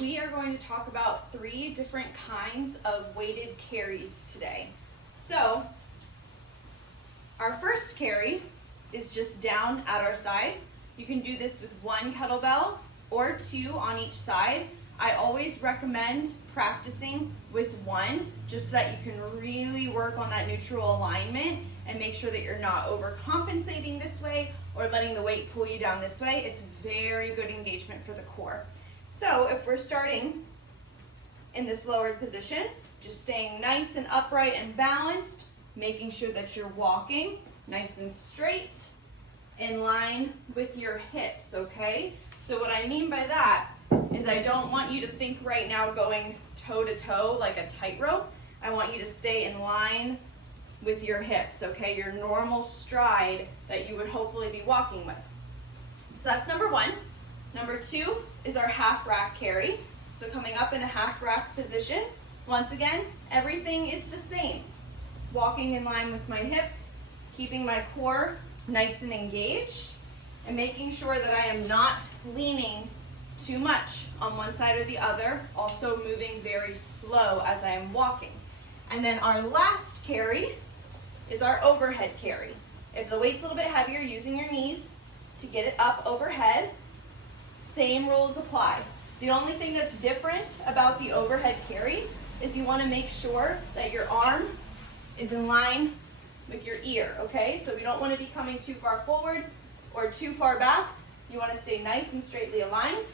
We are going to talk about 3 different kinds of weighted carries today. So, our first carry is just down at our sides. You can do this with 1 kettlebell or 2 on each side. I always recommend practicing with 1 just so that you can really work on that neutral alignment and make sure that you're not overcompensating this way or letting the weight pull you down this way. It's very good engagement for the core. So if we're starting in this lowered position, just staying nice and upright and balanced, making sure that you're walking nice and straight in line with your hips, okay? So what I mean by that is I don't want you to think right now going toe to toe like a tightrope. I want you to stay in line with your hips, okay? Your normal stride that you would hopefully be walking with. So that's number 1. Number 2 is our half rack carry. So coming up in a half rack position. Once again, everything is the same. Walking in line with my hips, keeping my core nice and engaged, and making sure that I am not leaning too much on one side or the other, also moving very slow as I am walking. And then our last carry is our overhead carry. If the weight's a little bit heavier, using your knees to get it up overhead, same rules apply. The only thing that's different about the overhead carry is you want to make sure that your arm is in line with your ear, okay? So we don't want to be coming too far forward or too far back. You want to stay nice and straightly aligned.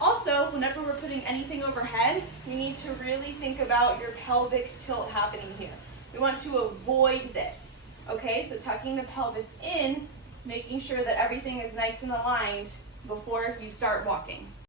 Also, whenever we're putting anything overhead, you need to really think about your pelvic tilt happening here. We want to avoid this, okay? So tucking the pelvis in, making sure that everything is nice and aligned before you start walking.